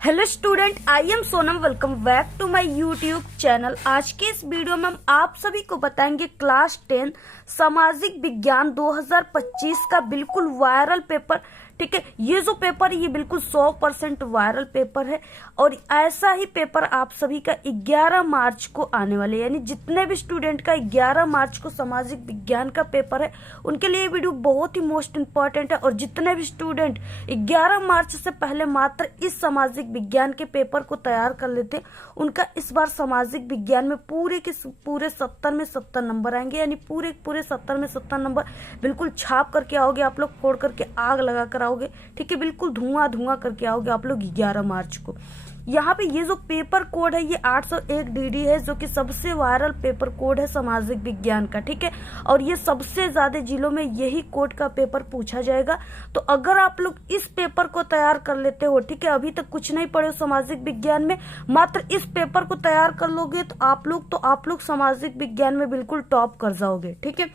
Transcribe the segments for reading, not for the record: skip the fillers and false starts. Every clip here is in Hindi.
Hello student, I am Sonam. Welcome back to my YouTube channel. आज के इस वीडियो में हम आप सभी को बताएंगे क्लास 10 सामाजिक विज्ञान 2025 का बिल्कुल वायरल पेपर। ठीक है, ये जो पेपर है ये बिल्कुल 100% वायरल पेपर है और ऐसा ही पेपर आप सभी का 11 मार्च को आने वाले, यानी जितने भी स्टूडेंट का 11 मार्च को सामाजिक विज्ञान का पेपर है उनके लिए ये वीडियो बहुत ही मोस्ट इंपॉर्टेंट है। और जितने भी स्टूडेंट 11 मार्च से पहले मात्र इस सामाजिक विज्ञान के पेपर को तैयार कर लेते उनका इस बार सामाजिक विज्ञान में पूरे के पूरे 70 में 70 नंबर आएंगे, यानी पूरे 70 में 70 नंबर बिल्कुल छाप करके आओगे आप लोग, फोड़ करके आग लगा कर आओगे। ठीक है, बिल्कुल धुआं करके आओगे आप लोग 11 मार्च को। यहाँ पे ये जो पेपर कोड है ये 801 DD है, जो कि सबसे वायरल पेपर कोड है सामाजिक विज्ञान का। ठीक है, और ये सबसे ज्यादा जिलों में यही कोड का पेपर पूछा जाएगा। तो अगर आप लोग इस पेपर को तैयार कर लेते हो, ठीक है, अभी तक कुछ नहीं पढ़े सामाजिक विज्ञान में, मात्र इस पेपर को तैयार कर लोगे तो आप लोग सामाजिक विज्ञान में बिल्कुल टॉप कर जाओगे। ठीक है,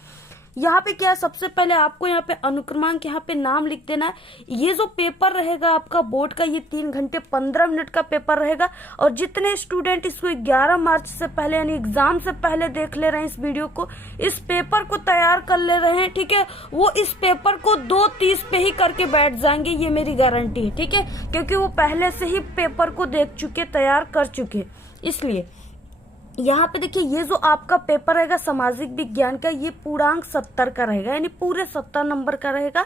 यहाँ पे क्या है, सबसे पहले आपको यहाँ पे अनुक्रमांक यहाँ पे नाम लिख देना है। ये जो पेपर रहेगा आपका बोर्ड का, ये 3 घंटे 15 मिनट का पेपर रहेगा। और जितने स्टूडेंट इसको 11 मार्च से पहले यानी एग्जाम से पहले देख ले रहे हैं इस वीडियो को, इस पेपर को तैयार कर ले रहे हैं, ठीक है, वो इस पेपर को 2:30 पे ही करके बैठ जाएंगे, ये मेरी गारंटी है। ठीक है, क्योंकि वो पहले से ही पेपर को देख चुके, तैयार कर चुके। इसलिए यहाँ पे देखिए, ये जो आपका पेपर रहेगा सामाजिक विज्ञान का, ये पूर्णांक 70 का रहेगा, यानी पूरे 70 नंबर का रहेगा।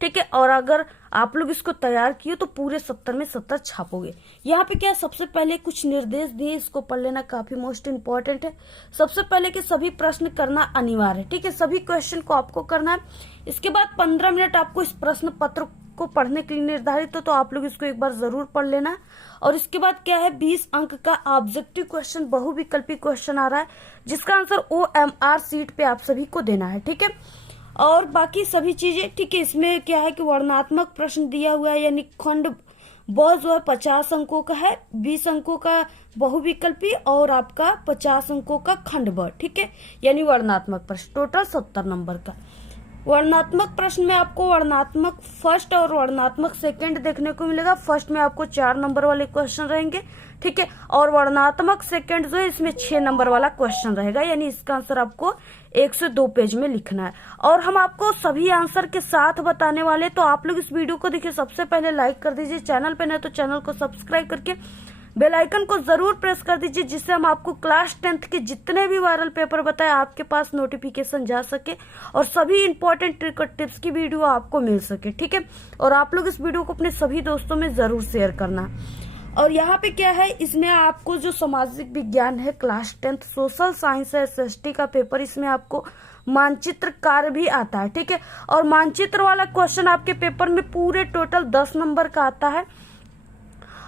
ठीक है, और अगर आप लोग इसको तैयार किए तो पूरे 70 में 70 छापोगे। यहाँ पे क्या, सबसे पहले कुछ निर्देश दिए, इसको पढ़ लेना, काफी मोस्ट इंपॉर्टेंट है। सबसे पहले कि सभी प्रश्न करना अनिवार्य है। ठीक है, सभी क्वेश्चन को आपको करना है। इसके बाद 15 मिनट आपको इस प्रश्न पत्र को पढ़ने के लिए निर्धारित हो, तो आप लोग इसको एक बार जरूर पढ़ लेना। और इसके बाद क्या है, 20 अंक का ऑब्जेक्टिव क्वेश्चन, बहुविकल्पी क्वेश्चन आ रहा है, जिसका आंसर OMR सीट पे आप सभी को देना है। ठीक है, और बाकी सभी चीजें ठीक है। इसमें क्या है कि वर्णनात्मक प्रश्न दिया हुआ है, यानी खंड ब जो है 50 अंकों का है, 20 अंकों का बहुविकल्पी और आपका 50 अंकों का खंड ब। ठीक है, यानी वर्णनात्मक प्रश्न टोटल 70 नंबर का। वर्णनात्मक प्रश्न में आपको वर्णनात्मक फर्स्ट और वर्णनात्मक सेकंड देखने को मिलेगा। फर्स्ट में आपको 4 नंबर वाले क्वेश्चन रहेंगे, ठीक है, और वर्णनात्मक सेकंड जो है इसमें 6 नंबर वाला क्वेश्चन रहेगा, यानी इसका आंसर आपको 1 से 2 पेज में लिखना है। और हम आपको सभी आंसर के साथ बताने वाले, तो आप लोग इस वीडियो को देखिए, सबसे पहले लाइक कर दीजिए, चैनल पे नहीं तो चैनल को सब्सक्राइब करके बेल आइकन को जरूर प्रेस कर दीजिए, जिससे हम आपको क्लास 10th के जितने भी वायरल पेपर बताए आपके पास नोटिफिकेशन जा सके और सभी इंपॉर्टेंट ट्रिक और टिप्स की वीडियो आपको मिल सके। ठीक है, और आप लोग इस वीडियो को अपने सभी दोस्तों में जरूर शेयर करना। और यहाँ पे क्या है, इसमें आपको जो सामाजिक विज्ञान है क्लास 10th सोशल साइंस है, SST का पेपर, इसमें आपको मानचित्र कार्य भी आता है। ठीक है, और मानचित्र वाला क्वेश्चन आपके पेपर में पूरे टोटल 10 नंबर का आता है।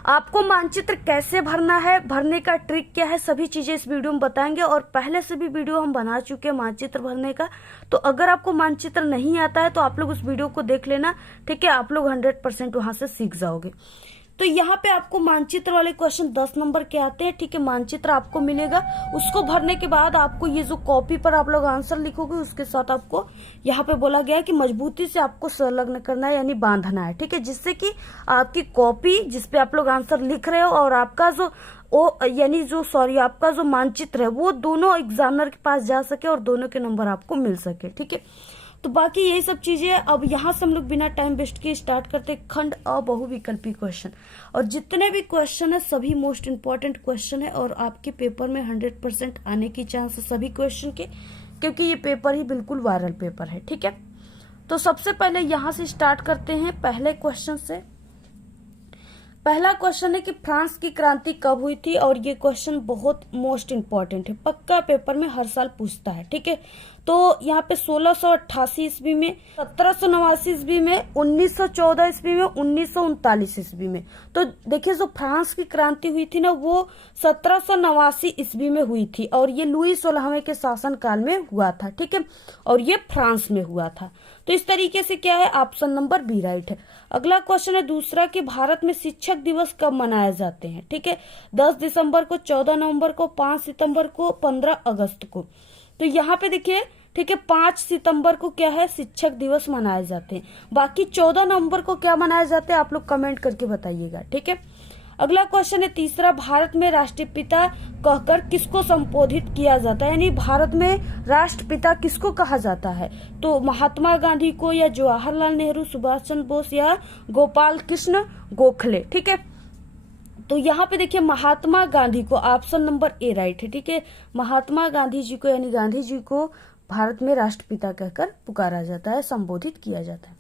आपको मानचित्र कैसे भरना है, भरने का ट्रिक क्या है, सभी चीजें इस वीडियो में बताएंगे। और पहले से भी वीडियो हम बना चुके हैं मानचित्र भरने का, तो अगर आपको मानचित्र नहीं आता है तो आप लोग उस वीडियो को देख लेना। ठीक है, आप लोग 100% वहां से सीख जाओगे। तो यहाँ पे आपको मानचित्र वाले क्वेश्चन 10 नंबर के आते हैं। ठीक है, मानचित्र आपको मिलेगा, उसको भरने के बाद आपको ये जो कॉपी पर आप लोग आंसर लिखोगे उसके साथ आपको यहाँ पे बोला गया है कि मजबूती से आपको संलग्न करना है, यानी बांधना है। ठीक है, जिससे कि आपकी कॉपी जिसपे आप लोग आंसर लिख रहे हो और आपका आपका जो मानचित्र है वो दोनों एग्जामिनर के पास जा सके और दोनों के नंबर आपको मिल सके। ठीक है, तो बाकी यही सब चीजें। अब यहाँ से हम लोग बिना टाइम वेस्ट किए स्टार्ट करते हैं खंड अ बहुविकल्पी क्वेश्चन। और जितने भी क्वेश्चन है सभी मोस्ट इंपॉर्टेंट क्वेश्चन है और आपके पेपर में 100% आने की चांस है सभी क्वेश्चन के, क्योंकि ये पेपर ही बिल्कुल वायरल पेपर है। ठीक है, तो सबसे पहले यहाँ से स्टार्ट करते हैं पहले क्वेश्चन से। पहला क्वेश्चन है कि फ्रांस की क्रांति कब हुई थी, और ये क्वेश्चन बहुत मोस्ट इंपॉर्टेंट है, पक्का पेपर में हर साल पूछता है। ठीक है, तो यहाँ पे 1688 ईस्वी में, 1789 ईस्वी में, 1914 ईस्वी में, 1939 ईस्वी में। तो देखिए, जो फ्रांस की क्रांति हुई थी ना वो 1789 ईस्वी में हुई थी और ये लुई 16वें के शासन काल में हुआ था। ठीक है, और ये फ्रांस में हुआ था। तो इस तरीके से क्या है, ऑप्शन नंबर बी राइट है। अगला क्वेश्चन है दूसरा कि भारत में शिक्षक दिवस कब मनाए जाते हैं। ठीक है, 10 दिसंबर को, 14 नवंबर को, 5 सितंबर को, 15 अगस्त को। तो यहाँ पे देखिए, ठीक है, 5 सितंबर को क्या है, शिक्षक दिवस मनाए जाते हैं। बाकी 14 नवंबर को क्या मनाए जाते हैं आप लोग कमेंट करके बताइएगा। ठीक है, अगला क्वेश्चन है तीसरा, भारत में राष्ट्रपिता कहकर किसको संबोधित किया जाता है, यानी भारत में राष्ट्रपिता किसको कहा जाता है? तो महात्मा गांधी को, या जवाहरलाल नेहरू, सुभाष चंद्र बोस, या गोपाल कृष्ण गोखले। ठीक है, तो यहाँ पे देखिए महात्मा गांधी को, ऑप्शन नंबर ए राइट है। ठीक है, महात्मा गांधी जी को यानी गांधी जी को भारत में राष्ट्रपिता कहकर पुकारा जाता है, संबोधित किया जाता है।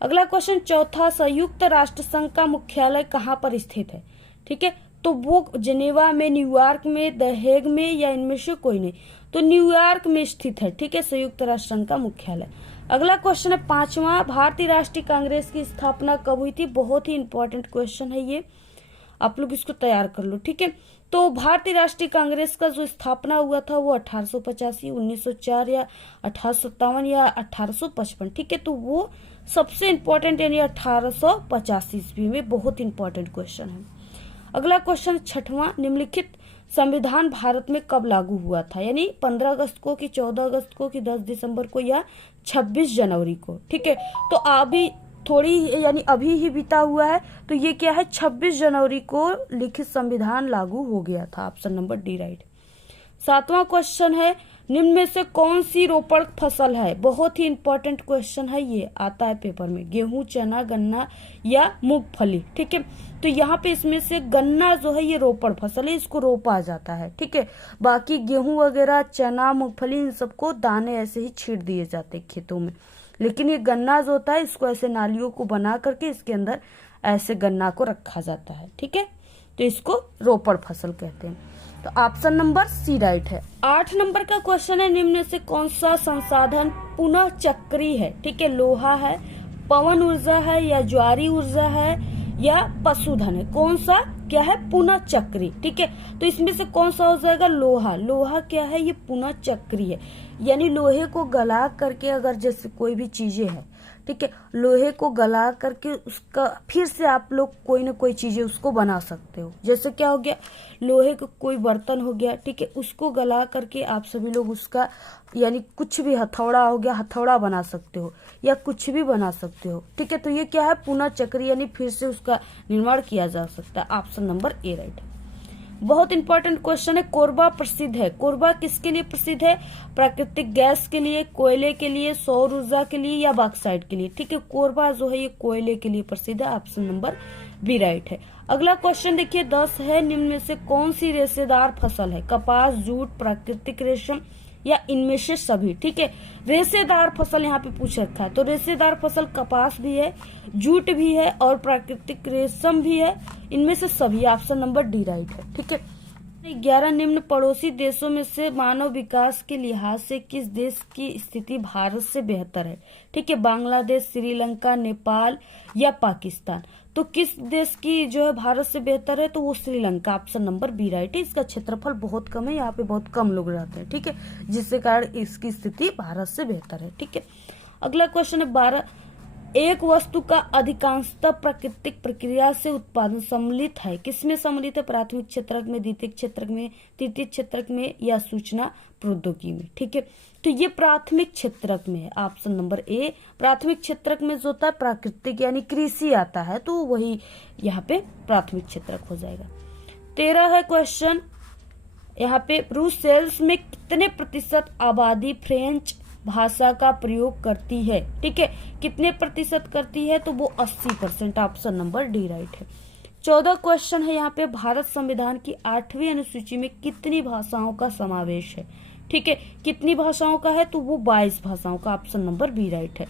अगला क्वेश्चन चौथा, संयुक्त राष्ट्र संघ का मुख्यालय कहाँ पर स्थित है? ठीक है, तो वो जिनेवा में, न्यूयॉर्क में, द हेग में, या इनमें से कोई नहीं? तो न्यूयॉर्क में स्थित है। ठीक है, संयुक्त राष्ट्र संघ का मुख्यालय। अगला क्वेश्चन है पांचवा, भारतीय राष्ट्रीय कांग्रेस की स्थापना कब हुई थी? बहुत ही इंपॉर्टेंट क्वेश्चन है ये, आप लोग इसको तैयार कर लो। ठीक है, तो भारतीय राष्ट्रीय कांग्रेस का जो स्थापना हुआ था वो 1885, 1904 या 1857 या 1855। ठीक है, तो वो सबसे इंपॉर्टेंट यानी 1885 ईस्वी में। बहुत इंपॉर्टेंट क्वेश्चन है। अगला क्वेश्चन छठवां, निम्नलिखित संविधान भारत में कब लागू हुआ था? यानी 15 अगस्त को, कि 14 अगस्त को, कि 10 दिसंबर को, या 26 जनवरी को? ठीक है, तो अभी थोड़ी यानी अभी ही बीता हुआ है, तो ये क्या है, 26 जनवरी को लिखित संविधान लागू हो गया था। Option number D right. सातवां क्वेश्चन है, निम्न में से कौन सी रोपण फसल है? बहुत ही इंपॉर्टेंट क्वेश्चन है, ये आता है पेपर में। गेहूं, चना, गन्ना या मूंगफली? ठीक है, तो यहाँ पे इसमें से गन्ना जो है ये रोपण फसल है, इसको रोपा जाता है। ठीक है, बाकी गेहूं वगैरह, चना, मूंगफली, इन सबको दाने ऐसे ही छींट दिए जाते हैं खेतों में, लेकिन ये गन्ना जो होता है इसको ऐसे नालियों को बना करके इसके अंदर ऐसे गन्ना को रखा जाता है। ठीक है, तो इसको रोपण फसल कहते हैं। तो ऑप्शन नंबर सी राइट है। 8 नंबर का क्वेश्चन है, निम्न से कौन सा संसाधन पुनः चक्रीय है? ठीक है, लोहा है, पवन ऊर्जा है, या ज्वारी ऊर्जा है, या पशुधन है? कौन सा क्या है, पुनः चक्रीय? ठीक है, तो इसमें से कौन सा हो जाएगा, लोहा। लोहा क्या है, ये पुनः चक्रीय है, यानी लोहे को गला करके अगर जैसे कोई भी चीजें है, ठीक है, लोहे को गला करके उसका फिर से आप लोग कोई ना कोई चीजें उसको बना सकते हो। जैसे क्या हो गया, लोहे का कोई बर्तन हो गया, ठीक है, उसको गला करके आप सभी लोग उसका यानी कुछ भी, हथौड़ा हो गया, हथौड़ा बना सकते हो, या कुछ भी बना सकते हो। ठीक है, तो ये क्या है, पुनः चक्रीय, यानी फिर से उसका निर्माण किया जा सकता है। ऑप्शन नंबर ए राइट है। बहुत इंपॉर्टेंट क्वेश्चन है, कोरबा प्रसिद्ध है। कोरबा किसके लिए प्रसिद्ध है? प्राकृतिक गैस के लिए, कोयले के लिए, सौर ऊर्जा के लिए, या बॉक्साइट के लिए? ठीक है, कोरबा जो है ये कोयले के लिए प्रसिद्ध है। ऑप्शन नंबर बी राइट है। अगला क्वेश्चन देखिए 10 है, निम्न में से कौन सी रेशेदार फसल है? कपास, जूट, प्राकृतिक रेशम, या इनमें से सभी? ठीक है, रेशेदार फसल यहाँ पे पूछ रखा है, तो रेशेदार फसल कपास भी है, जूट भी है, और प्राकृतिक रेशम भी है, इनमें से सभी। ऑप्शन नंबर डी राइट है। ठीक है, 11 निम्न पड़ोसी देशों में से मानव विकास के लिहाज से किस देश की स्थिति भारत से बेहतर है? ठीक है, बांग्लादेश, श्रीलंका, नेपाल, या पाकिस्तान? तो किस देश की जो है भारत से बेहतर है? तो वो Sri Lanka. Option number B right है। इसका क्षेत्रफल बहुत कम है, यहाँ पे बहुत कम लोग रहते हैं। ठीक है, जिसके कारण इसकी स्थिति भारत से बेहतर है। ठीक है, अगला क्वेश्चन है 12, एक वस्तु का अधिकांशतः प्राकृतिक प्रक्रिया से उत्पादन सम्मिलित है। किसमें सम्मिलित है? प्राथमिक क्षेत्रक में, द्वितीयक क्षेत्रक में, तृतीय क्षेत्रक में, या सूचना प्रौद्योगिकी में? ठीक है, तो ये प्राथमिक क्षेत्रक में है। Option number A. प्राथमिक क्षेत्रक में जो होता है प्राकृतिक यानी कृषि आता है, तो वही यहाँ पे प्राथमिक क्षेत्रक हो जाएगा। 13 है क्वेश्चन, यहाँ पे ब्रुसेल्स में कितने प्रतिशत आबादी फ्रेंच भाषा का प्रयोग करती है? ठीक है, कितने प्रतिशत करती है? तो वो 80%। ऑप्शन नंबर डी राइट है। 14 क्वेश्चन है यहाँ पे, भारत संविधान की 8वीं अनुसूची में कितनी भाषाओं का समावेश है? ठीक है, कितनी भाषाओं का है? तो वो 22 भाषाओं का। ऑप्शन नंबर बी राइट है।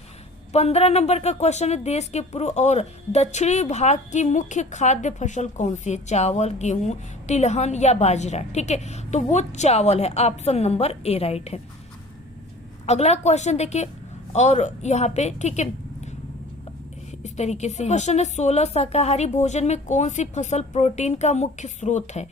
15 नंबर का क्वेश्चन है, देश के पूर्व और दक्षिणी भाग की मुख्य खाद्य फसल कौन सी है? चावल, गेहूं, तिलहन, या बाजरा? ठीक है, तो वो चावल है। ऑप्शन नंबर ए राइट है। अगला क्वेश्चन देखिए, और यहाँ पे ठीक है इस तरीके से क्वेश्चन है, 16 शाकाहारी भोजन में कौन सी फसल प्रोटीन का मुख्य स्रोत है?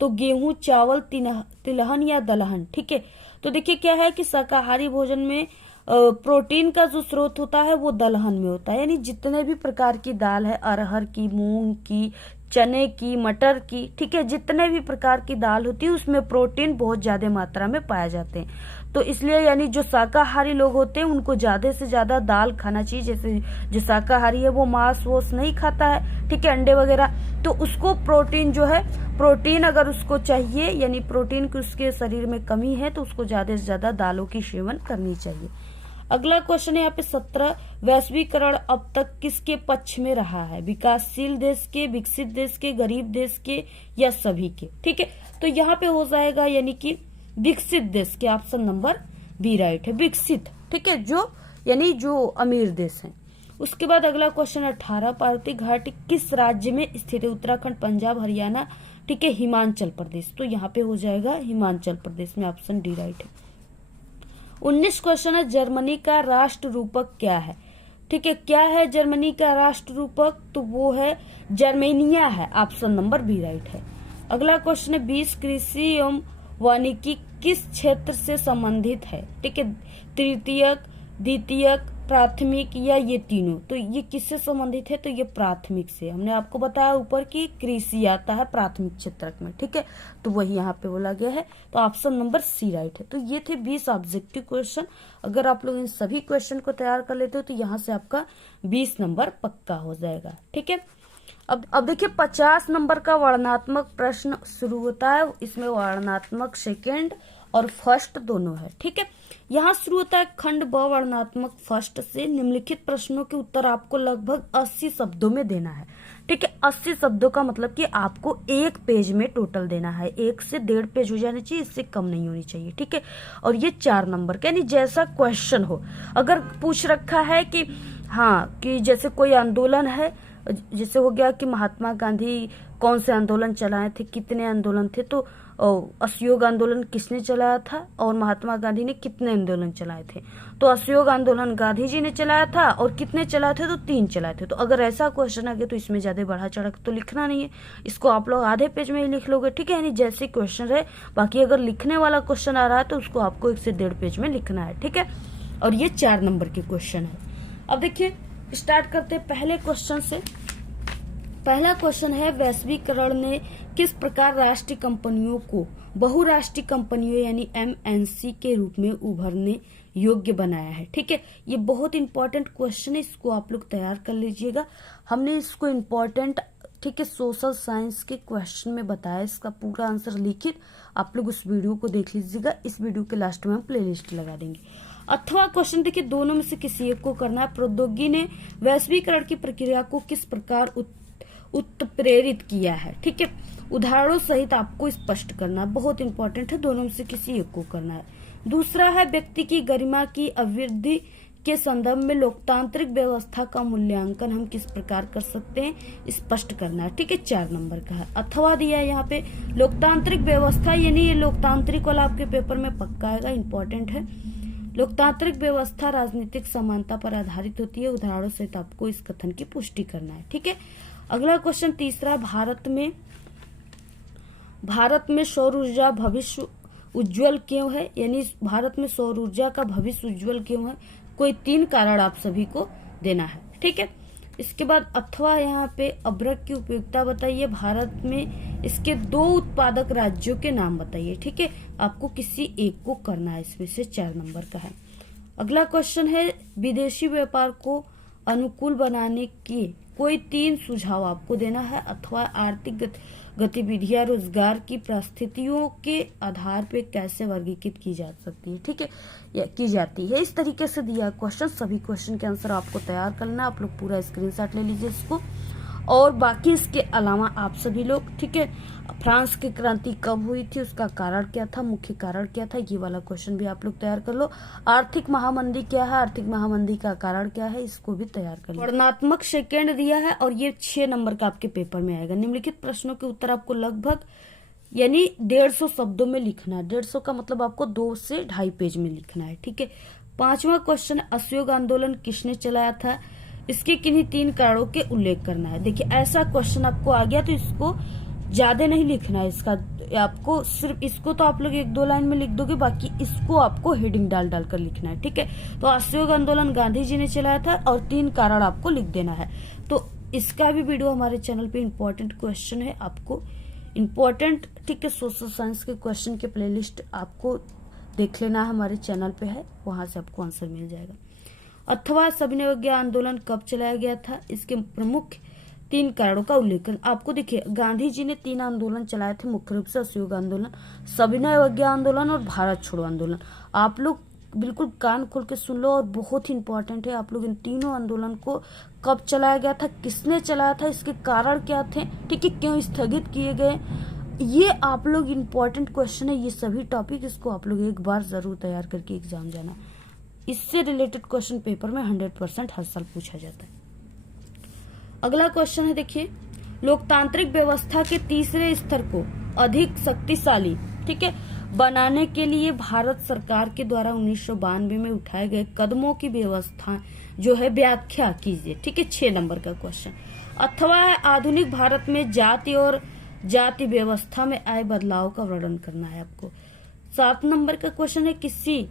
तो गेहूं, चावल, तिलहन, या दलहन? ठीक है, तो देखिए क्या है कि शाकाहारी भोजन में प्रोटीन का जो स्रोत होता है वो दलहन में होता है, यानी जितने भी प्रकार की दाल है, अरहर की, मूंग की, चने की, मटर की, ठीक है, जितने भी प्रकार की दाल होती है उसमें प्रोटीन बहुत ज्यादा मात्रा में पाए जाते हैं। तो इसलिए यानी जो शाकाहारी लोग होते हैं उनको ज्यादा से ज्यादा दाल खाना चाहिए। जैसे जो शाकाहारी है वो मांस वोस नहीं खाता है, ठीक है, अंडे वगैरह, तो उसको प्रोटीन जो है, प्रोटीन अगर उसको चाहिए यानी प्रोटीन की उसके शरीर में कमी है तो उसको ज्यादा से ज्यादा दालों की सेवन करनी चाहिए। अगला क्वेश्चन है यहाँ पे 17, वैश्वीकरण अब तक किसके पक्ष में रहा है? विकासशील देश के, विकसित देश के, गरीब देश के या सभी के? ठीक है, तो यहाँ पे हो जाएगा यानी कि विकसित देश के, ऑप्शन नंबर बी राइट है, विकसित, ठीक है, जो यानी जो अमीर देश है। उसके बाद अगला क्वेश्चन 18, पार्वती घाटी किस राज्य में स्थित है? उत्तराखंड, पंजाब, हरियाणा, ठीक है, हिमाचल प्रदेश। तो यहाँ पे हो जाएगा हिमाचल प्रदेश में, ऑप्शन डी राइट है। 19 क्वेश्चन है, जर्मनी का राष्ट्र रूपक क्या है? ठीक है, क्या है जर्मनी का राष्ट्र रूपक? तो वो है जर्मेनिया है, ऑप्शन नंबर बी राइट है। अगला क्वेश्चन है 20, कृषि एवं वानिकी किस क्षेत्र से संबंधित है? ठीक है, तृतीयक, द्वितीयक, प्राथमिक या ये तीनों? तो ये किससे संबंधित है? तो ये प्राथमिक से। हमने आपको बताया ऊपर की कृषि आता है प्राथमिक क्षेत्र में, ठीक है, तो वही यहाँ पे बोला गया है, तो ऑप्शन नंबर सी राइट है। तो ये थे 20 ऑब्जेक्टिव क्वेश्चन। अगर आप लोग इन सभी क्वेश्चन को तैयार कर लेते हो तो यहाँ से आपका 20 नंबर पक्का हो जाएगा, ठीक है। अब देखिए 50 नंबर का वर्णनात्मक प्रश्न शुरू होता है। इसमें वर्णनात्मक सेकेंड और फर्स्ट दोनों है, ठीक है। यहाँ शुरू होता है खंड ब वर्णनात्मक फर्स्ट से। निम्नलिखित प्रश्नों के उत्तर आपको लगभग 80 शब्दों में देना है, ठीक है। 80 शब्दों का मतलब कि आपको एक पेज में टोटल देना है, 1 से 1.5 पेज हो जाना चाहिए, इससे कम नहीं होनी चाहिए, ठीक है। और ये 4 नंबर का, यानी जैसा क्वेश्चन हो। अगर पूछ रखा है कि हाँ कि जैसे कोई आंदोलन है, जैसे हो गया कि महात्मा गांधी कौन से आंदोलन चलाए थे, कितने आंदोलन थे, तो असहयोग आंदोलन किसने चलाया था और महात्मा गांधी ने कितने आंदोलन चलाए थे? तो असहयोग आंदोलन गांधी जी ने चलाया था और कितने चलाए थे? तो 3 चलाए थे। तो अगर ऐसा क्वेश्चन आ गया तो इसमें ज्यादा बढ़ा चढ़ा तो लिखना नहीं है, इसको आप लोग आधे पेज में ही लिख लोगे, ठीक है, यानी जैसे क्वेश्चन रहे। बाकी अगर लिखने वाला क्वेश्चन आ रहा है तो उसको आपको 1 से 1.5 पेज में लिखना है, ठीक है। और ये 4 नंबर के क्वेश्चन है। अब देखिए स्टार्ट करते हैं पहले क्वेश्चन से। पहला क्वेश्चन है, वैश्वीकरण ने किस प्रकार राष्ट्रीय कंपनियों को बहुराष्ट्रीय कंपनियों यानी MNC के रूप में उभरने योग्य बनाया है? ठीक है, ये बहुत इंपॉर्टेंट क्वेश्चन है, इसको आप लोग तैयार कर लीजिएगा। हमने इसको इम्पोर्टेंट, ठीक है, सोशल साइंस के क्वेश्चन में बताया, इसका पूरा आंसर लिखित आप लोग उस वीडियो को देख लीजिएगा। इस वीडियो के लास्ट में हम प्लेलिस्ट लगा देंगे। अथवा क्वेश्चन देखिए, दोनों में से किसी एक को करना है। प्रौद्योगिकी ने वैश्वीकरण की प्रक्रिया को किस प्रकार उत्प्रेरित किया है? ठीक है, उदाहरणों सहित आपको स्पष्ट करना, बहुत इंपॉर्टेंट है, दोनों में से किसी एक को करना है। दूसरा है, व्यक्ति की गरिमा की अभिवृद्धि के संदर्भ में लोकतांत्रिक व्यवस्था का मूल्यांकन हम किस प्रकार कर सकते हैं? स्पष्ट करना है, ठीक है, 4 नंबर का है। अथवा दिया है यहाँ पे लोकतांत्रिक व्यवस्था, यानी ये लोकतांत्रिक वाला आपके पेपर में पक्का आएगा, इंपॉर्टेंट है। लोकतांत्रिक व्यवस्था राजनीतिक समानता पर आधारित होती है, उदाहरणों सहित आपको इस कथन की पुष्टि करना है, ठीक है। अगला क्वेश्चन तीसरा, भारत में सौर ऊर्जा भविष्य उज्जवल क्यों है? यानी भारत में सौर ऊर्जा का भविष्य उज्जवल क्यों है? कोई 3 कारण आप सभी को देना है, ठीक है। इसके बाद अथवा यहाँ पे अभ्रक की उपयोगिता बताइए, भारत में इसके 2 उत्पादक राज्यों के नाम बताइए, ठीक है। आपको किसी एक को करना है, इसमें से 4 नंबर का है। अगला क्वेश्चन है, विदेशी व्यापार को अनुकूल बनाने के कोई 3 सुझाव आपको देना है। अथवा आर्थिक गतिविधियां रोजगार की परिस्थितियों के आधार पे कैसे वर्गीकृत की जा सकती है, ठीक है, या की जाती है। इस तरीके से दिया क्वेश्चन, सभी क्वेश्चन के आंसर आपको तैयार करना। आप लोग पूरा स्क्रीनशॉट ले लीजिए इसको। और बाकी इसके अलावा आप सभी लोग, ठीक है, फ्रांस की क्रांति कब हुई थी, उसका कारण क्या था, मुख्य कारण क्या था, ये वाला क्वेश्चन भी आप लोग तैयार कर लो। आर्थिक महामंदी क्या है, आर्थिक महामंदी का कारण क्या है, इसको भी तैयार कर लो। वर्णनात्मक सेकेंड दिया है और ये 6 नंबर का आपके पेपर में आएगा। निम्नलिखित प्रश्नों के उत्तर आपको लगभग यानी 150 शब्दों में लिखना है। 150 का मतलब आपको 2 से 2.5 पेज में लिखना है, ठीक है। 5वां क्वेश्चन, असहयोग आंदोलन किसने चलाया था? इसके किन्हीं 3 कारणों के उल्लेख करना है। देखिए ऐसा क्वेश्चन आपको आ गया तो इसको ज्यादा नहीं लिखना है, इसका आपको सिर्फ इसको तो आप लोग 1-2 लाइन में लिख दोगे, बाकी इसको आपको हेडिंग डाल कर लिखना है, ठीक है। तो असहयोग आंदोलन गांधी जी ने चलाया था और 3 कारण आपको लिख देना है। तो इसका भी वीडियो हमारे चैनल पे इम्पोर्टेंट क्वेश्चन है, आपको इम्पोर्टेंट, ठीक है, सोशल साइंस के क्वेश्चन के प्लेलिस्ट आपको देख लेना है, हमारे चैनल पे है, वहां से आपको आंसर मिल जाएगा। अथवा सविनय अवज्ञा आंदोलन कब चलाया गया था, इसके प्रमुख 3 कारणों का उल्लेखन। आपको देखिए, गांधी जी ने 3 आंदोलन चलाए थे, मुख्य रूप से असहयोग आंदोलन, सविनय अवज्ञा आंदोलन और भारत छोड़ो आंदोलन। आप लोग बिल्कुल कान खोल के सुन लो, और बहुत ही इंपॉर्टेंट है, आप लोग इन तीनों आंदोलन को कब चलाया गया था, किसने चलाया था, इसके कारण क्या थे, ठीक है, क्यों स्थगित किए गए, ये आप लोग इम्पोर्टेंट क्वेश्चन है। ये सभी टॉपिक इसको आप लोग एक बार जरूर तैयार करके एग्जाम जाना। इससे रिलेटेड क्वेश्चन पेपर में 100% हर साल पूछा जाता है। अगला क्वेश्चन है, देखिए, लोकतांत्रिक व्यवस्था के तीसरे स्तर को अधिक शक्तिशाली, ठीक है, बनाने के लिए भारत सरकार के द्वारा 1992 में उठाए गए कदमों की व्यवस्था जो है व्याख्या कीजिए, ठीक है, 6 नंबर का क्वेश्चन। अथवा आधुनिक भारत में जाति और जाति व्यवस्था में आए बदलाव का वर्णन करना है आपको। 7 नंबर का क्वेश्चन है, किसी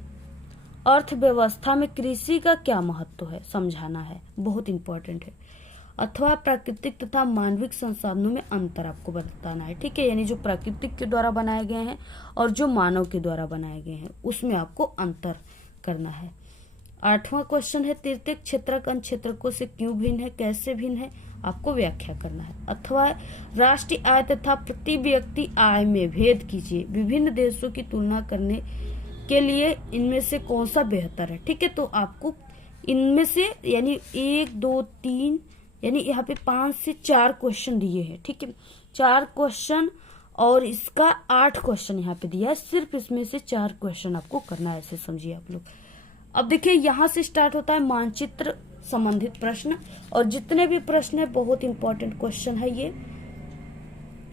अर्थव्यवस्था में कृषि का क्या महत्व है, समझाना है, बहुत इंपॉर्टेंट है। अथवा प्राकृतिक तथा मानविक संसाधनों में अंतर आपको बताना है, ठीक है, यानी जो प्राकृतिक के द्वारा बनाए गए हैं और जो मानव के द्वारा बनाए गए हैं उसमें आपको अंतर करना है। 8वां क्वेश्चन है, तृतीयक क्षेत्रक अन्य क्षेत्रकों से क्यों भिन्न है, कैसे भिन्न है, आपको व्याख्या करना है। अथवा राष्ट्रीय आय तथा प्रति व्यक्ति आय में भेद कीजिए, विभिन्न देशों की तुलना करने के लिए इनमें से कौन सा बेहतर है, ठीक है, तो आपको इनमें से यानी 1 2 3 यानी यहाँ पे 5 से 4 क्वेश्चन दिए हैं, ठीक है, 4 क्वेश्चन और इसका 8 क्वेश्चन यहाँ पे दिया है, सिर्फ इसमें से 4 क्वेश्चन आपको करना है, ऐसे समझिए आप लोग। अब देखिए, यहाँ से स्टार्ट होता है मानचित्र संबंधित प्रश्न, और जितने भी प्रश्न है बहुत इंपॉर्टेंट क्वेश्चन है ये।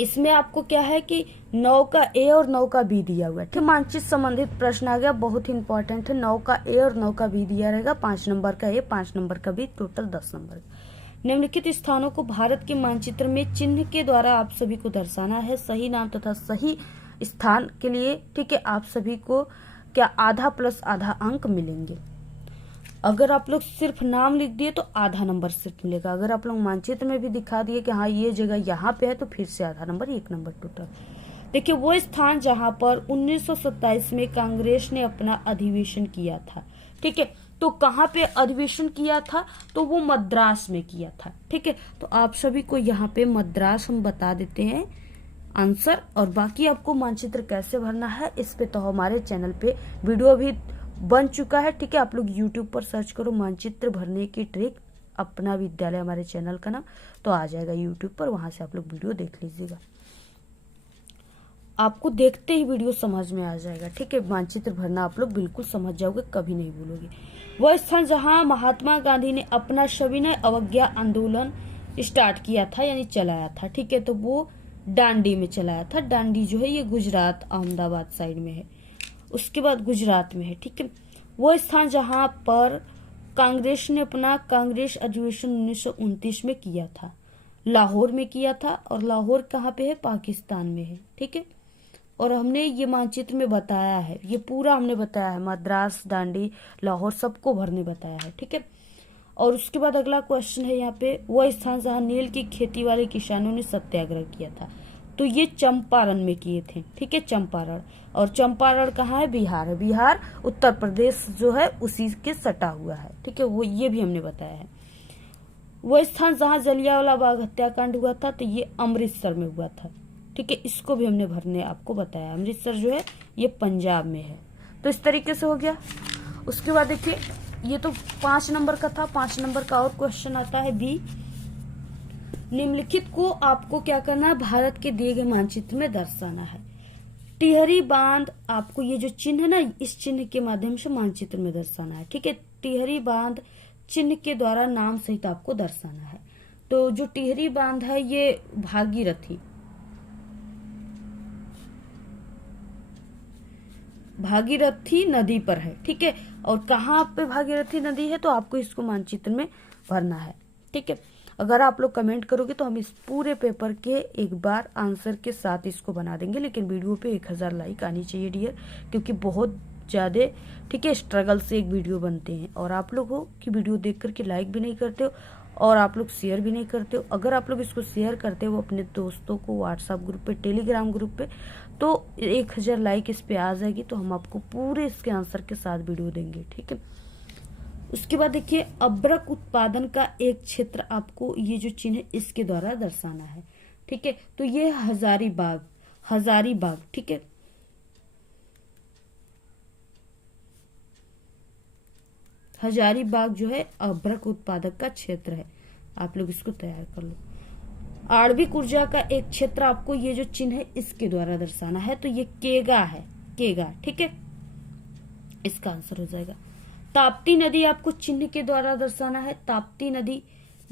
इसमें आपको क्या है कि 9 का ए और 9 का बी दिया हुआ है, ठीक, मानचित्र संबंधित प्रश्न आ गया, बहुत ही इंपॉर्टेंट है। 9 का ए और 9 का बी दिया रहेगा, 5 नंबर का ए, 5 नंबर का बी, टोटल 10 नंबर। निम्नलिखित स्थानों को भारत के मानचित्र में चिन्ह के द्वारा आप सभी को दर्शाना है, सही नाम तथा सही स्थान के लिए, ठीक है, आप सभी को क्या आधा प्लस आधा अंक मिलेंगे। अगर आप लोग सिर्फ नाम लिख दिए तो आधा नंबर सिर्फ मिलेगा, अगर आप लोग मानचित्र में भी दिखा दिए कि हाँ ये जगह यहाँ पे है तो फिर से आधा नंबर, 1 नंबर टोटल। देखिए, वो स्थान जहां पर 1927 में कांग्रेस ने अपना अधिवेशन किया था, ठीक है, तो कहाँ पे अधिवेशन किया था, तो वो मद्रास में किया था, ठीक है, तो आप सभी को यहाँ पे मद्रास हम बता देते हैं आंसर। और बाकी आपको मानचित्र कैसे भरना है इस पे तो हमारे चैनल पे वीडियो भी बन चुका है, ठीक है, आप लोग यूट्यूब पर सर्च करो मानचित्र भरने की ट्रिक, अपना विद्यालय हमारे चैनल का नाम, तो आ जाएगा यूट्यूब पर, वहां से आप लोग वीडियो देख लीजिएगा, आपको देखते ही वीडियो समझ में आ जाएगा, ठीक है, मानचित्र भरना आप लोग बिल्कुल समझ जाओगे, कभी नहीं भूलोगे। वह स्थान जहां महात्मा गांधी ने अपना सविनय अवज्ञा आंदोलन स्टार्ट किया था यानी चलाया था, ठीक है, तो वो डांडी में चलाया था। डांडी जो है ये गुजरात अहमदाबाद साइड में है, उसके बाद गुजरात में है, ठीक है। वो स्थान जहां पर कांग्रेस ने अपना कांग्रेस अधिवेशन 1929 में किया था, लाहौर में किया था, और लाहौर कहाँ पे है, पाकिस्तान में है, ठीक है। और हमने ये मानचित्र में बताया है, ये पूरा हमने बताया है, मद्रास, डांडी, लाहौर सबको भरने बताया है, ठीक है। और उसके बाद अगला क्वेश्चन है यहाँ पे, वह स्थान जहाँ नील की खेती वाले किसानों ने सत्याग्रह किया था, तो ये चंपारण में किए थे, ठीक है, चंपारण। और चंपारण कहाँ है, बिहार है, बिहार उत्तर प्रदेश जो है उसी के सटा हुआ है, ठीक है, वो ये भी हमने बताया है। वो स्थान जहाँ जलियांवाला बाग हत्याकांड हुआ था, तो ये अमृतसर में हुआ था, ठीक है, इसको भी हमने भरने आपको बताया। अमृतसर जो है ये पंजाब में है, तो इस तरीके से हो गया। उसके बाद देखिए, ये तो 5 नंबर का था, 5 नंबर का और क्वेश्चन आता है बी, निम्नलिखित को आपको क्या करना है, भारत के दिए गए मानचित्र में दर्शाना है। टिहरी बांध, आपको ये जो चिन्ह है ना, इस चिन्ह के माध्यम से मानचित्र में दर्शाना है, ठीक है, टिहरी बांध चिन्ह के द्वारा नाम सहित आपको दर्शाना है। तो जो टिहरी बांध है ये भागीरथी नदी पर है, ठीक है, और कहाँ पे भागीरथी नदी है तो आपको इसको मानचित्र में भरना है, ठीक है। अगर आप लोग कमेंट करोगे तो हम इस पूरे पेपर के एक बार आंसर के साथ इसको बना देंगे, लेकिन वीडियो पे 1000 लाइक आनी चाहिए डियर, क्योंकि बहुत ज्यादा, ठीक है, स्ट्रगल से एक वीडियो बनते हैं, और आप लोग हो कि वीडियो देख करके लाइक भी नहीं करते हो और आप लोग शेयर भी नहीं करते हो। अगर आप लोग इसको शेयर करते हो अपने दोस्तों को व्हाट्सएप ग्रुप पे, टेलीग्राम ग्रुप पे, तो 1000 लाइक इस पे आ जाएगी, तो हम आपको पूरे इसके आंसर के साथ वीडियो देंगे, ठीक है। उसके बाद देखिए, अभ्रक उत्पादन का एक क्षेत्र आपको ये जो चिन्ह है इसके द्वारा दर्शाना है, ठीक है। तो ये हजारीबाग, ठीक है। हजारीबाग जो है अभ्रक उत्पादक का क्षेत्र है, आप लोग इसको तैयार कर लो। आणविक ऊर्जा का एक क्षेत्र आपको ये जो चिन्ह है इसके द्वारा दर्शाना है, तो ये केगा है, केगा, ठीक है, इसका आंसर हो जाएगा। ताप्ती नदी आपको चिन्ह के द्वारा दर्शाना है। ताप्ती नदी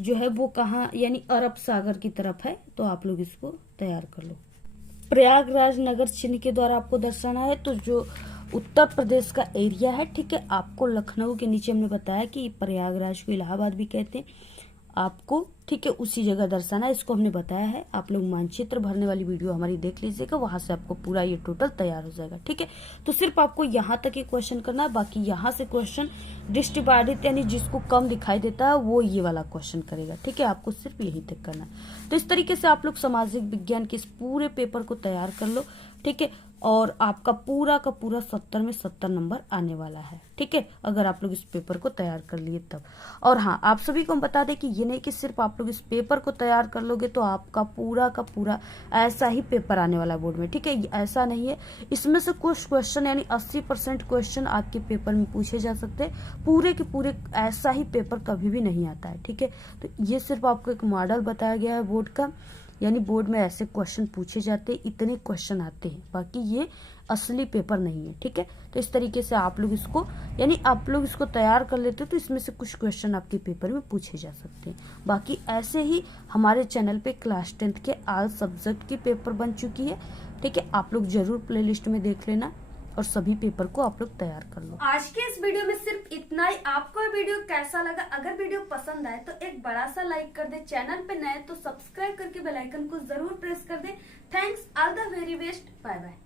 जो है वो कहाँ, यानी अरब सागर की तरफ है, तो आप लोग इसको तैयार कर लो। प्रयागराज नगर चिन्ह के द्वारा आपको दर्शाना है, तो जो उत्तर प्रदेश का एरिया है, ठीक है। आपको लखनऊ के नीचे हमने बताया कि प्रयागराज को इलाहाबाद भी कहते हैं, आपको, ठीक है, उसी जगह दर्शाना है, इसको हमने बताया है। आप लोग मानचित्र भरने वाली वीडियो हमारी देख लीजिएगा, वहां से आपको पूरा ये टोटल तैयार हो जाएगा, ठीक है। तो सिर्फ आपको यहाँ तक ही क्वेश्चन करना है, बाकी यहाँ से क्वेश्चन डिस्ट्रीब्यूटेड, यानी जिसको कम दिखाई देता है वो ये वाला क्वेश्चन करेगा, ठीक है। आपको सिर्फ यही तक करना है। तो इस तरीके से आप लोग सामाजिक विज्ञान के इस पूरे पेपर को तैयार कर लो, ठीक है। और आपका पूरा का पूरा 70 में 70 नंबर आने वाला है, ठीक है, अगर आप लोग इस पेपर को तैयार कर लिए तब। और हाँ, आप सभी को हम बता दें कि ये नहीं कि सिर्फ आप लोग इस पेपर को तैयार कर लोगे तो आपका पूरा का पूरा ऐसा ही पेपर आने वाला बोर्ड में, ठीक है। ऐसा नहीं है, इसमें से कुछ क्वेश्चन यानी 80% क्वेश्चन आपके पेपर में पूछे जा सकते हैं, पूरे के पूरे ऐसा ही पेपर कभी भी नहीं आता है, ठीक है। तो ये सिर्फ आपको एक मॉडल बताया गया है बोर्ड का, यानी बोर्ड में ऐसे क्वेश्चन पूछे जाते हैं, इतने क्वेश्चन आते हैं, बाकी ये असली पेपर नहीं है, ठीक है। तो इस तरीके से आप लोग इसको, यानी आप लोग इसको तैयार कर लेते हो तो इसमें से कुछ क्वेश्चन आपके पेपर में पूछे जा सकते हैं। बाकी ऐसे ही हमारे चैनल पे क्लास 10th के ऑल सब्जेक्ट की पेपर बन चुकी है, ठीक है। आप लोग जरूर प्लेलिस्ट में देख लेना और सभी पेपर को आप लोग तैयार कर लो। आज के इस वीडियो में सिर्फ इतना ही। आपको ये वीडियो कैसा लगा? अगर वीडियो पसंद आए तो एक बड़ा सा लाइक कर दे, चैनल पे नए तो सब्सक्राइब करके बेल आइकन को जरूर प्रेस कर दे। Thanks, all the very best, bye bye.